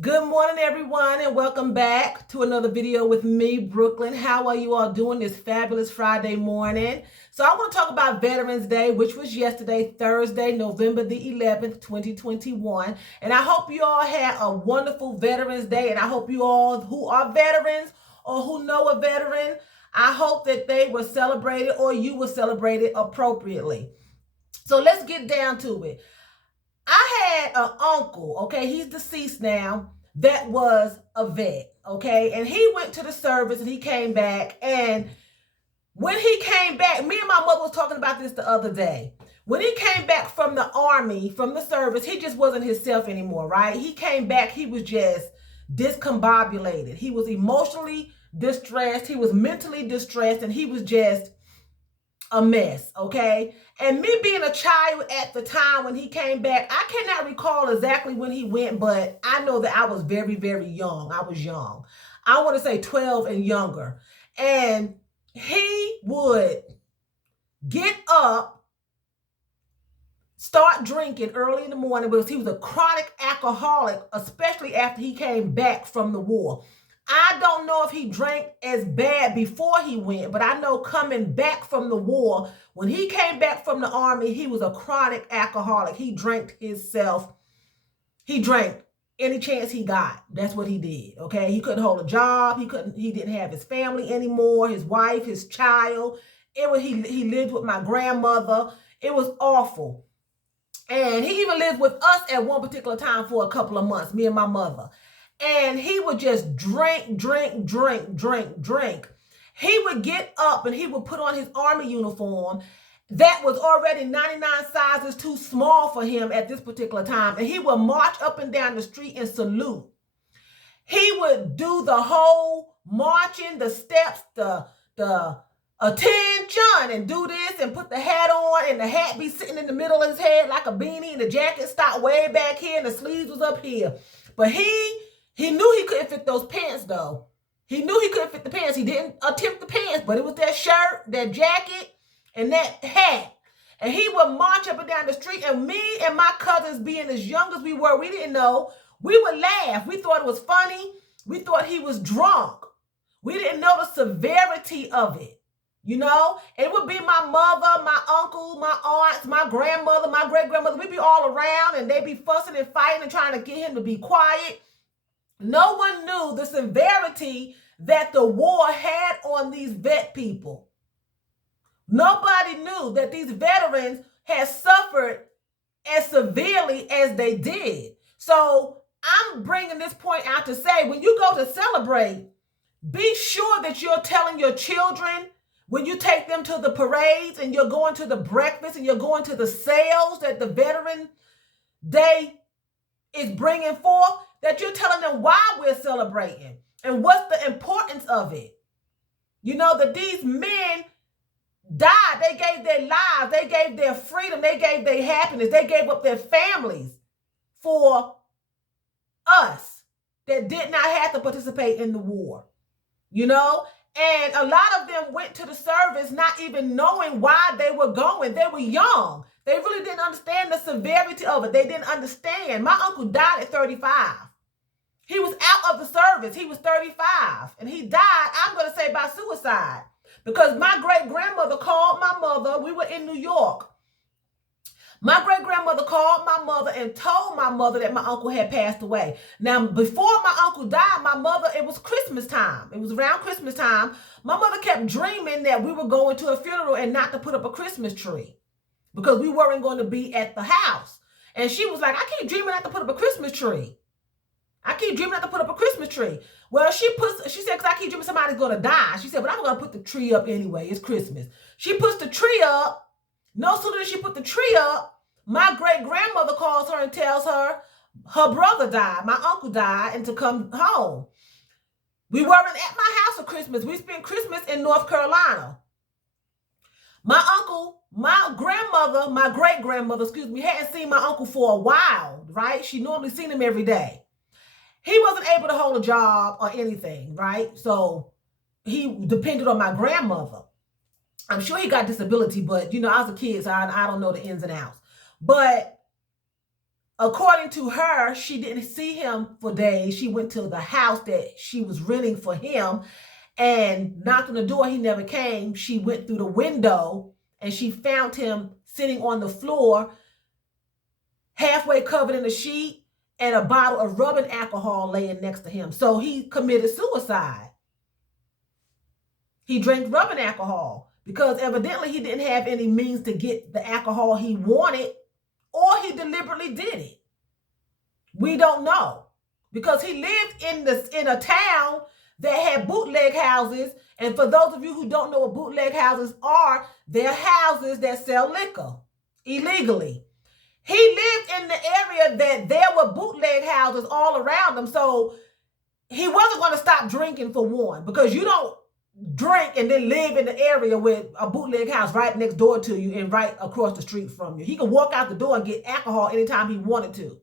Good morning, everyone, and welcome back to another video with me, Brooklyn. How are you all doing this fabulous Friday morning? So I want to talk about Veterans Day, which was yesterday, Thursday, November the 11th, 2021. And I hope you all had a wonderful Veterans Day, and I hope you all who are veterans or who know a veteran, I hope that they were celebrated or you were celebrated appropriately. So let's get down to it. I had an uncle, okay, he's deceased now, that was a vet, okay, and he went to the service and he came back. And when he came back, me and my mother was talking about this the other day. When he came back from the army, from the service, he just wasn't himself anymore, right? He came back, he was just discombobulated. He was emotionally distressed, he was mentally distressed, and he was just a mess, okay? And me being a child at the time when he came back, I cannot recall exactly when he went, but I know that I was very, very young. I was young. I want to say 12 and younger. And he would get up, start drinking early in the morning because he was a chronic alcoholic, especially after he came back from the war. I don't know if he drank as bad before he went, but I know coming back from the war, when he came back from the army, he was a chronic alcoholic. He drank himself. He drank any chance he got. That's what he did. Okay. He couldn't hold a job. He didn't have his family anymore, his wife, his child. He lived with my grandmother. It was awful. And he even lived with us at one particular time for a couple of months, me and my mother. And he would just drink. He would get up and he would put on his army uniform that was already 99 sizes too small for him at this particular time. And he would march up and down the street and salute. He would do the whole marching, the steps, the attention, and do this and put the hat on, and the hat be sitting in the middle of his head like a beanie, and the jacket stopped way back here and the sleeves was up here. But he knew he couldn't fit those pants, though. He knew he couldn't fit the pants. He didn't attempt the pants, but it was that shirt, that jacket, and that hat. And he would march up and down the street, and me and my cousins, being as young as we were, we didn't know. We would laugh. We thought it was funny. We thought he was drunk. We didn't know the severity of it, you know? It would be my mother, my uncle, my aunts, my grandmother, my great-grandmother. We'd be all around, and they'd be fussing and fighting and trying to get him to be quiet. No one knew the severity that the war had on these vet people. Nobody knew that these veterans had suffered as severely as they did. So I'm bringing this point out to say, when you go to celebrate, be sure that you're telling your children, when you take them to the parades and you're going to the breakfast and you're going to the sales that the Veteran Day is bringing forth, that you're telling them why we're celebrating and what's the importance of it. You know, that these men died. They gave their lives. They gave their freedom. They gave their happiness. They gave up their families for us that did not have to participate in the war, you know? And a lot of them went to the service not even knowing why they were going. They were young. They really didn't understand the severity of it. They didn't understand. My uncle died at 35. He was out of the service. He was 35. And he died, I'm going to say, by suicide. Because my great-grandmother called my mother. We were in New York. My great-grandmother called my mother and told my mother that my uncle had passed away. Now, before my uncle died, my mother, it was Christmas time. It was around Christmas time. My mother kept dreaming that we were going to a funeral and not to put up a Christmas tree because we weren't going to be at the house. And she was like, I keep dreaming not to put up a Christmas tree. I keep dreaming not to put up a Christmas tree. Well, she said, because I keep dreaming somebody's going to die. She said, but I'm going to put the tree up anyway. It's Christmas. She puts the tree up. No sooner than she put the tree up, my great-grandmother calls her and tells her brother died, my uncle died, and to come home. We weren't at my house for Christmas. We spent Christmas in North Carolina. My uncle, my great-grandmother, hadn't seen my uncle for a while, right? She normally seen him every day. He wasn't able to hold a job or anything, right? So he depended on my grandmother. I'm sure he got disability, but, you know, I was a kid, so I don't know the ins and outs. But According to her, she didn't see him for days. She went to the house that she was renting for him and knocked on the door. He never came. She went through the window and she found him sitting on the floor, halfway covered in a sheet, and a bottle of rubbing alcohol laying next to him. So he committed suicide. He drank rubbing alcohol because evidently he didn't have any means to get the alcohol he wanted, or he deliberately did it. We don't know, because he lived in a town that had bootleg houses. And for those of you who don't know what bootleg houses are, they're houses that sell liquor illegally. He lived in the area that there were bootleg houses all around him. So he wasn't going to stop drinking, for one, because you don't drink and then live in the area with a bootleg house right next door to you and right across the street from you. He could walk out the door and get alcohol anytime he wanted to.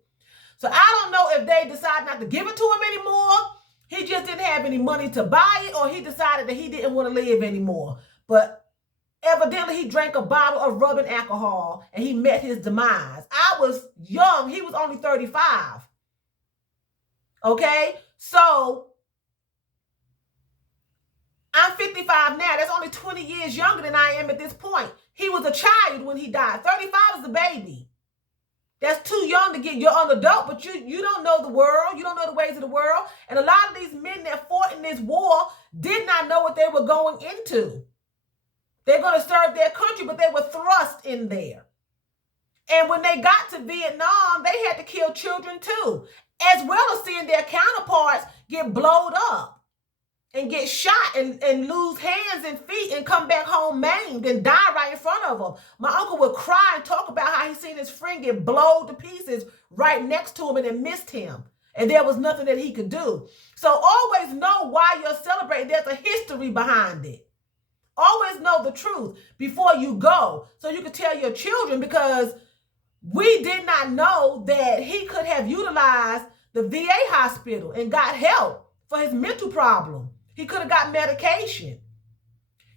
So I don't know if they decided not to give it to him anymore. He just didn't have any money to buy it, or he decided that he didn't want to live anymore. But evidently he drank a bottle of rubbing alcohol and he met his demise. I was young. He was only 35. Okay? So I'm 55 now. That's only 20 years younger than I am at this point. He was a child when he died. 35 is a baby. That's too young to get, you're an adult, but you don't know the world. You don't know the ways of the world. And a lot of these men that fought in this war did not know what they were going into. They're going to serve their country, but they were thrust in there. And when they got to Vietnam, they had to kill children too, as well as seeing their counterparts get blowed up and get shot and lose hands and feet and come back home maimed and die right in front of them. My uncle would cry and talk about how he seen his friend get blowed to pieces right next to him and it missed him. And there was nothing that he could do. So always know why you're celebrating. There's a history behind it. Always know the truth before you go, so you can tell your children, because we did not know that he could have utilized the VA hospital and got help for his mental problem. He could have got medication.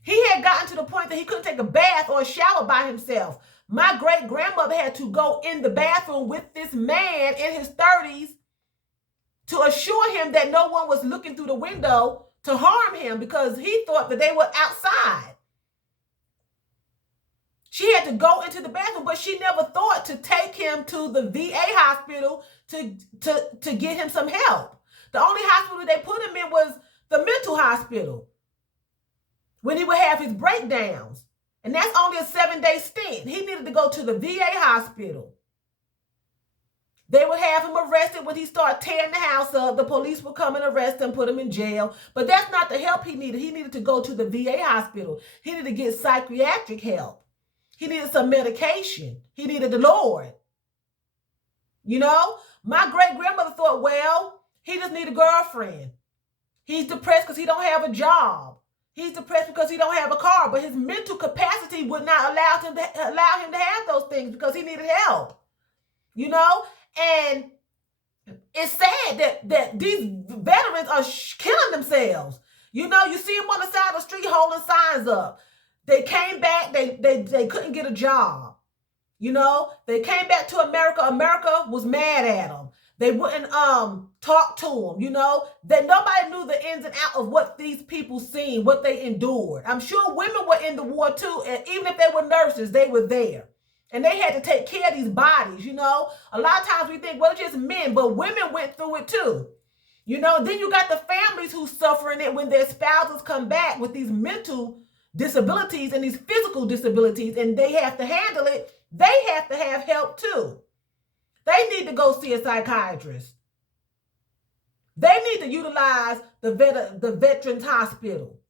He had gotten to the point that he couldn't take a bath or a shower by himself. My great-grandmother had to go in the bathroom with this man in his 30s to assure him that no one was looking through the window to harm him, because he thought that they were outside. She had to go into the bathroom, but she never thought to take him to the VA hospital to get him some help. The only hospital they put him in was the mental hospital when he would have his breakdowns. And that's only a 7-day stint. He needed to go to the VA hospital. They would have him arrested when he started tearing the house up. The police would come and arrest him, put him in jail. But that's not the help he needed. He needed to go to the VA hospital. He needed to get psychiatric help. He needed some medication. He needed the Lord. You know, my great-grandmother thought, well, he just need a girlfriend. He's depressed because he don't have a job. He's depressed because he don't have a car. But his mental capacity would not allow him to have those things, because he needed help. You know? And it's sad that these veterans are killing themselves. You know, you see them on the side of the street holding signs up. They came back, they couldn't get a job. You know, they came back to America. America was mad at them. They wouldn't talk to them, you know. That nobody knew the ins and outs of what these people seen, what they endured. I'm sure women were in the war too, and even if they were nurses, they were there. And they had to take care of these bodies, you know. A lot of times we think, well, it's just men, but women went through it too. You know, then you got the families who suffering it when their spouses come back with these mental disabilities and these physical disabilities, and they have to handle it. They have to have help too. They need to go see a psychiatrist. They need to utilize the Veterans Hospital.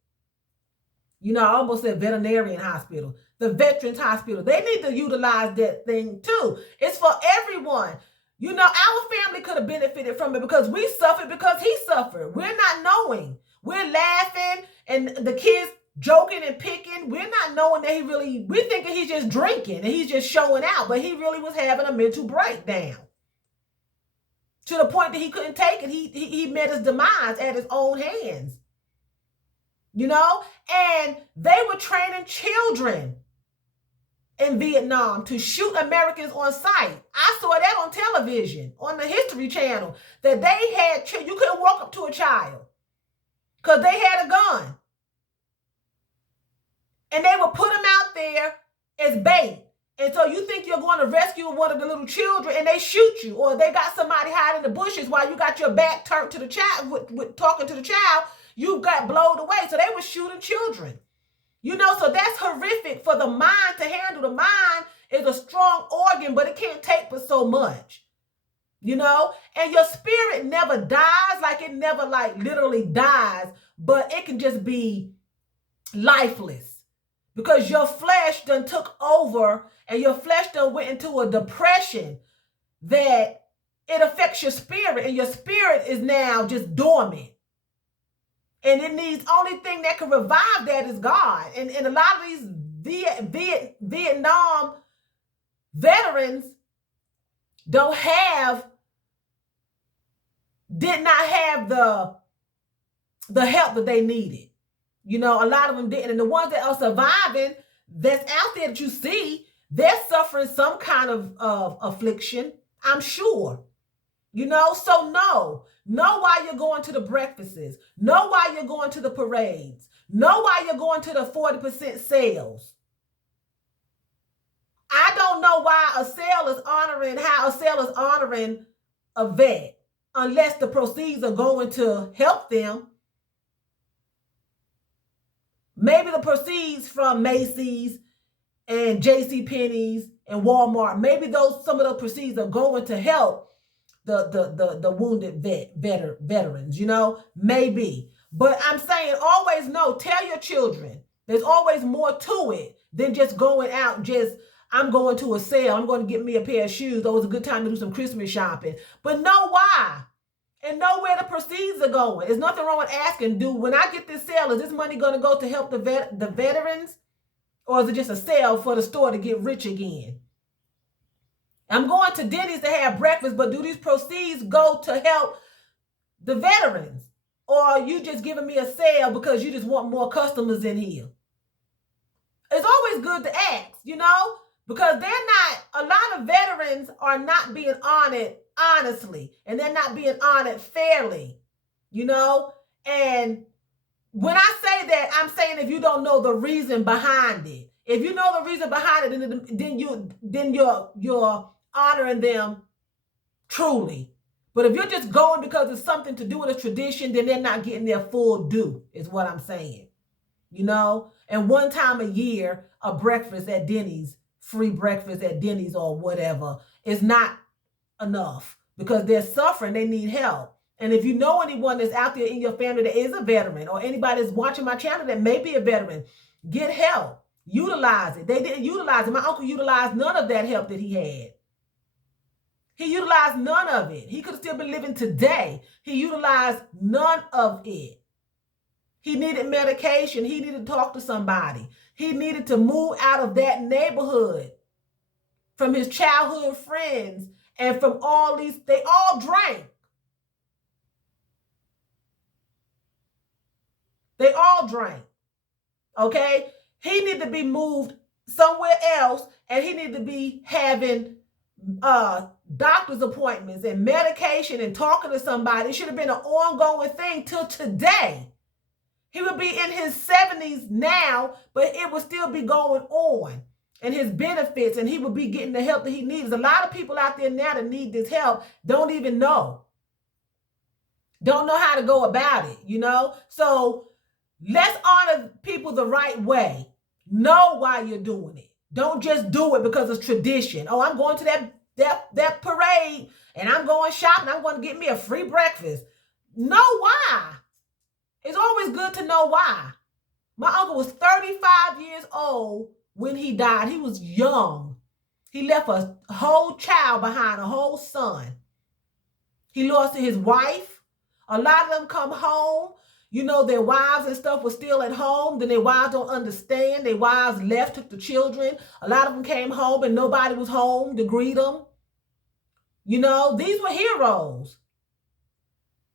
You know, I almost said veterinarian hospital. The Veterans Hospital. They need to utilize that thing too. It's for everyone. You know, our family could have benefited from it because we suffered because he suffered. We're not knowing. We're laughing and the kids joking and picking. We're not knowing that we're thinking he's just drinking and he's just showing out, but he really was having a mental breakdown. To the point that he couldn't take it. He met his demise at his own hands. You know? And they were training children in Vietnam to shoot Americans on sight. I saw that on television, on the History Channel, that they had, you couldn't walk up to a child because they had a gun. And they would put them out there as bait. And so you think you're going to rescue one of the little children and they shoot you, or they got somebody hiding in the bushes while you got your back turned to the child, with talking to the child, you got blown away. So they were shooting children. You know, so that's horrific for the mind to handle. The mind is a strong organ, but it can't take but so much. You know, and your spirit never dies, like it never like literally dies, but it can just be lifeless. Because your flesh done took over and your flesh done went into a depression that it affects your spirit, and your spirit is now just dormant. And it needs, only thing that can revive that is God. And a lot of these Vietnam veterans did not have the help that they needed. You know, a lot of them didn't. And the ones that are surviving, that's out there that you see, they're suffering some kind of affliction, I'm sure. You know, so know why you're going to the breakfasts. Know why you're going to the parades. Know why you're going to the 40% sales. I don't know why how a sale is honoring a vet unless the proceeds are going to help them. Maybe the proceeds from Macy's and JCPenney's and Walmart, maybe some of the proceeds are going to help the wounded veterans, you know, maybe. But I'm saying, always know, tell your children, there's always more to it than just going out, I'm going to a sale, I'm going to get me a pair of shoes. That was a good time to do some Christmas shopping. But know why. And know where the proceeds are going. There's nothing wrong with asking, when I get this sale, is this money going to go to help the veterans? Or is it just a sale for the store to get rich again? I'm going to Denny's to have breakfast, but do these proceeds go to help the veterans? Or are you just giving me a sale because you just want more customers in here? It's always good to ask, you know, because a lot of veterans are not being honored honestly, and they're not being honored fairly, you know. And when I say that, I'm saying if you don't know the reason behind it, if you know the reason behind it, then you're honoring them truly. But if you're just going because it's something to do with a tradition, then they're not getting their full due, is what I'm saying, you know. And one time a year, a breakfast at Denny's, free breakfast at Denny's or whatever, is not enough, because they're suffering, they need help. And if you know anyone that's out there in your family that is a veteran, or anybody that's watching my channel that may be a veteran, get help, utilize it. They didn't utilize it. My uncle utilized none of that help that he had. He utilized none of it. He could have still been living today. He utilized none of it. He needed medication. He needed to talk to somebody. He needed to move out of that neighborhood from his childhood friends. And from all these, they all drank. They all drank. Okay? He needed to be moved somewhere else, and he needed to be having doctor's appointments and medication and talking to somebody. It should have been an ongoing thing till today. He would be in his 70s now, but it would still be going on. And his benefits, and he would be getting the help that he needs. A lot of people out there now that need this help don't even know. Don't know how to go about it, you know? So let's honor people the right way. Know why you're doing it. Don't just do it because it's tradition. Oh, I'm going to that parade, and I'm going shopping. I'm going to get me a free breakfast. Know why. It's always good to know why. My uncle was 35 years old when he died. He was young. He left a whole child behind, a whole son. He lost his wife. A lot of them come home. You know, their wives and stuff were still at home. Then their wives don't understand. Their wives left, took the children. A lot of them came home and nobody was home to greet them. You know, these were heroes.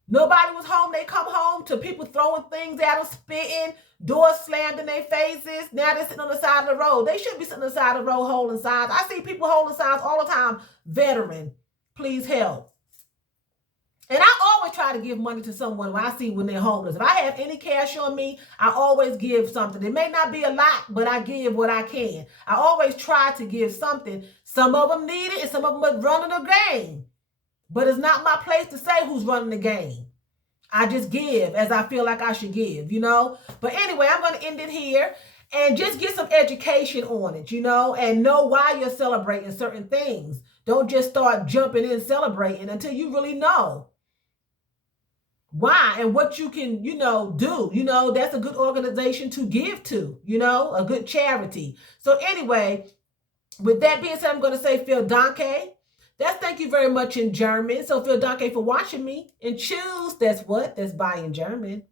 Nobody was home. They come home to people throwing things at them, spitting, doors slammed in their faces. Now they're sitting on the side of the road. They shouldn't be sitting on the side of the road holding signs. I see people holding signs all the time. Veteran, please help. And I always try to give money to someone when I see when they're homeless. If I have any cash on me, I always give something. It may not be a lot, but I give what I can. I always try to give something. Some of them need it and some of them are running the game. But it's not my place to say who's running the game. I just give as I feel like I should give, you know. But anyway, I'm going to end it here and just get some education on it, you know, and know why you're celebrating certain things. Don't just start jumping in celebrating until you really know why and what you can, you know, do. You know, that's a good organization to give to, you know, a good charity. So anyway, with that being said, I'm going to say vielen Dank. That's thank you very much in German. So vielen Dank for watching me. And choose, that's what? That's bye in German.